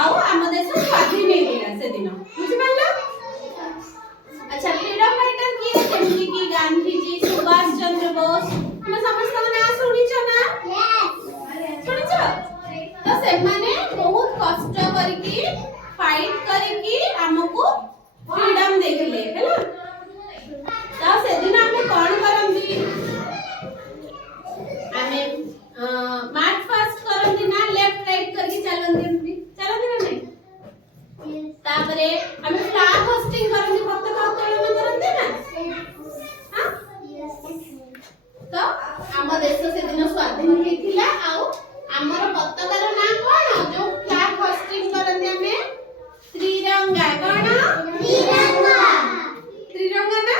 आउ आम देश स्वाधीन हेतिला से दिन बुझि पाला। अच्छा फ्रीडम फाइटर किए जेमति कि गांधी जी सुभाष चंद्र बोस हम समस्त ना सुनि छ ना सुनि छ तो से माने बहुत कष्ट करके फाइट करके हमको फ्रीडम देथिले हैला। ता से दिन हमें कोन करंदी हमें मार्च पास करंदी ना लेफ्ट राइट करके चलंदी ना नहीं तापरे हम फ्लैग होस्टिंग करंदी पताका उत्तोलन करंदी ना हां तो हम देश से दिन स्वाधीन हेतिला आउ हमर पताकार ना कोन जो फ्लैग होस्टिंग करंदी हमें त्रिरंगा कोन त्रिरंगा ना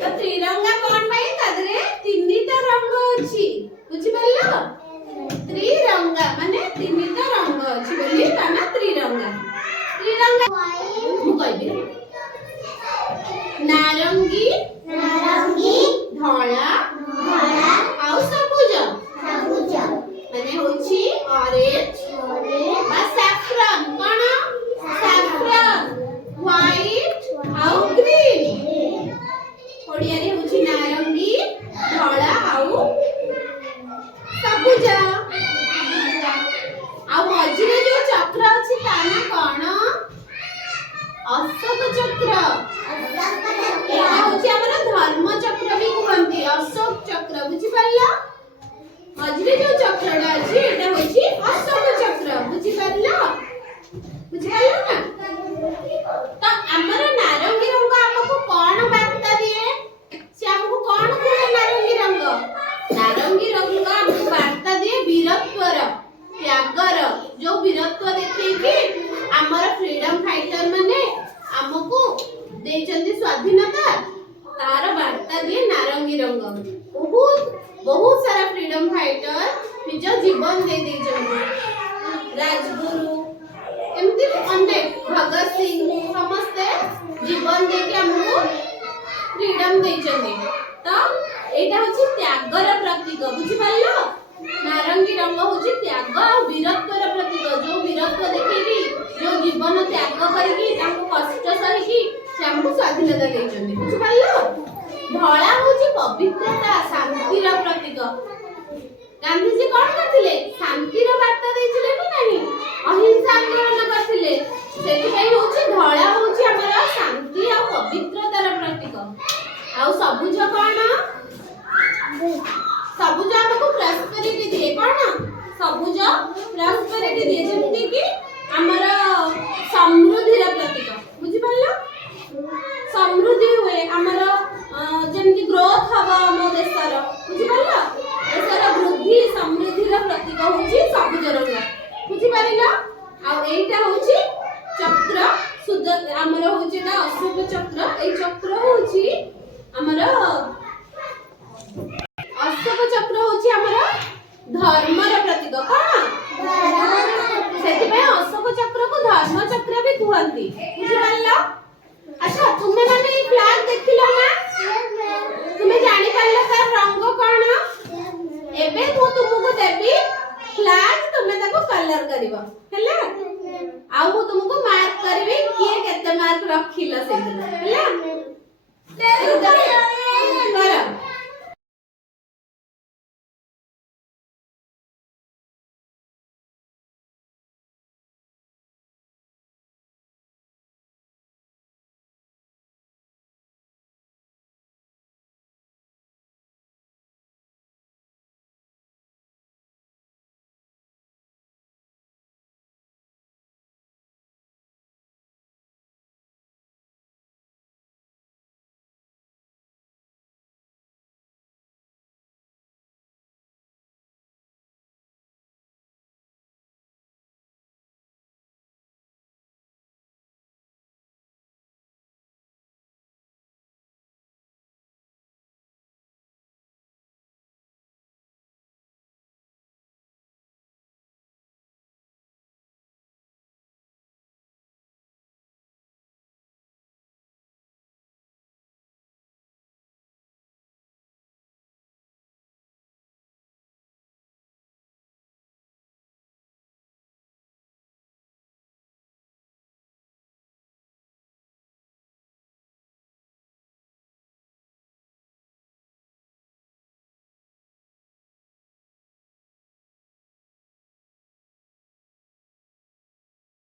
तो त्रिरंगा कोन भाई तादरे तीनटा रंग अछि बुझि पालो त्रिरंगा माने तीनटा रंग अछि बोली ताना त्रिरंगा त्रिरंगा मु कहबी नारंगी धला आउ सबुज माने होछि ऑरेंज बा सैफ्रन कोन सैफ्रन व्हाइट आउ ग्रीन ओडिया रे होछि नारंगी धला आउ सबुज आउ मझिरे जो चक्र अछि ताना कोन अशोक चक्र एटा होछि हमर धर्म चक्र भी कहंती अशोक चक्र बुझि पाला। मझिरे जो चक्रडा अछि एटा होछि अशोक चक्र बुझि पाला ना तो हमर नारंगी रंग हमको कोन वार्ता दिए से हमको कोन कहले नारंगी रंग हमको वार्ता दिए वीरत्वर त्यागर जो वीरत्व देखै कि हमर फ्रीडम फाइटर माने हमको देचंदी स्वाधीनता तार वार्ता दिए नारंगी रंग। बहुत सारा फ्रीडम फाइटर निज जीवन दे देचंदी राजगुरु एमती अनेक भगत सिंह समस्ते जीवन दे के हमको फ्रीडम देचंदी तो एटा होची त्यागर प्रतीक बुझि पालो। नारंगी रंग होची त्याग और वीरत्वर प्रतीक जो वीरत्व देखैकी जो जीवन त्याग करके ताको कष्ट सहिकी से हमको स्वाधीनता देचंदी बुझि पालो। धला होची पवित्रता शांतिर प्रतीक गांधी जी कोन करथिले शांतिर वार्ता दैथिले कि नाही अहिंसा आंदोलन करथिले सेति पई होची धला होची हमर शांति और पवित्रतार प्रतीक आउ सबुज कोन सबुज हमको प्रॉस्पेरिटी दिए कोन सबुज प्रॉस्पेरिटी दिए जेमति कि हमर समृद्धिर प्रतीक बुझि पालो। समृद्धि हुए हमर जेमति ग्रोथ हवा हम देशर बुझि पालो देशर वृद्धि समृद्धिर प्रतीक होची सबुज रंग बुझि पारिलो। आ एटा होची चक्र सुद हमर होची ना अशोक चक्र ए चक्र होची हमर अशोक चक्र होची हमर धर्मर प्रतीक कोन सेति पे अशोक चक्र को धर्म चक्र भी कहंती बुझि पारिलो। अच्छा तुमे माने ई फ्लैग देखिलो ना तुमे जानि पारिलो तार रंग कोन एबे मु तुमको देबी फ्लैग तुमे ताको कलर करिवो हैला आ मु तुमको मार्क करबी किए केते मार्क रखिलो से हैला करो